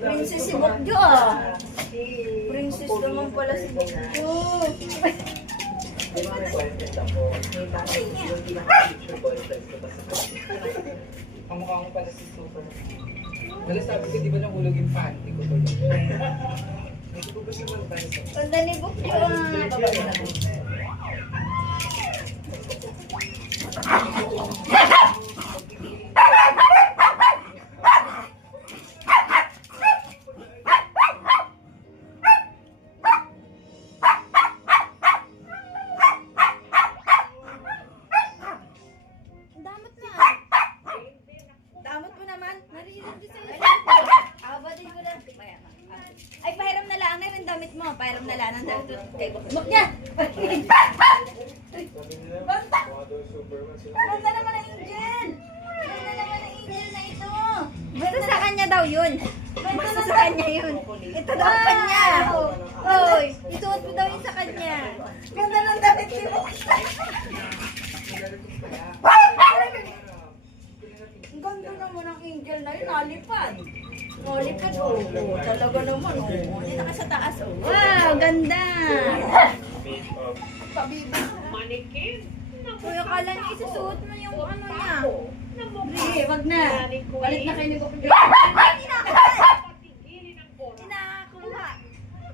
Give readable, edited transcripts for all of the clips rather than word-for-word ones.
Princess si Bokjo ah. Princess naman pala si Bokjo. Kamukha mo pala si Super. Wala sabi ko, di ba nahulog yung panty ko tuloy? Hindi ko ba siya magbansa? Ganda ni Bokjo ah. Damot na. Damot mo naman. Narinig ko sa'yo. Abatin ko na. Ay, pahiram na lang. Ano yung damit mo? Pahiram na lang. Ang damit ko. Kay Bok niya. Banta! Banta naman ang angel! Banta naman ang angel na ito! Basta sa kanya daw yun. Basta sa kanya yun. Ito daw kanya. Hoy, isuot mo daw yun sa kanya. Ganda ng damit ni Bok. Ang ganda naman ang angel na yun, nalipad. Nalipad, oo. Talaga naman, oo. Dito ka sa taas, oo. Wow, ganda! Pabibig. Manikin. Uy, akala niya isusuot mo yung ano niya. Hindi, wag na. Palit na kayo ni Bok. Hindi nakakuha.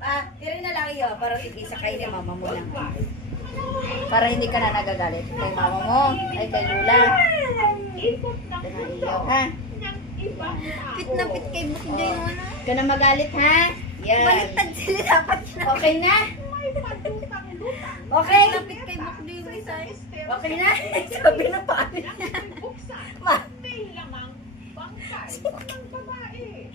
Ah, tira na lang iyo para tigisa kayo ni mama mo lang. Para hindi ka na nagagalit kay mama mo, ay kay Lula. Ikot ng Iyo, ha? ng ibang tao. Pit na pit kay Bok Joy yung ano. Ka na magalit, ha? Yan. Baliktad sila dapat na. Okay na? May padutang-lutang. Okay. Pit na pit kay Bok Joy yung isa. Okay na? Sabi na paano na. Buksan. Ma. May lamang bangkay ng babae.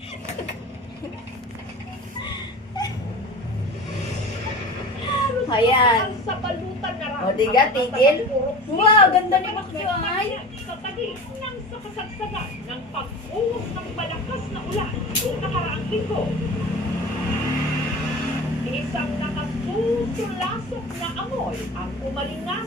Ayan. Sa balutan na O, diga, tigil. Wow, ganda ni Bok Joy. Sa tagi ng sa kasagsagan ng pag-uwas ng malakas na ulan noong nakaraang linggo. Isang nakasusulasok na amoy ang umalingasan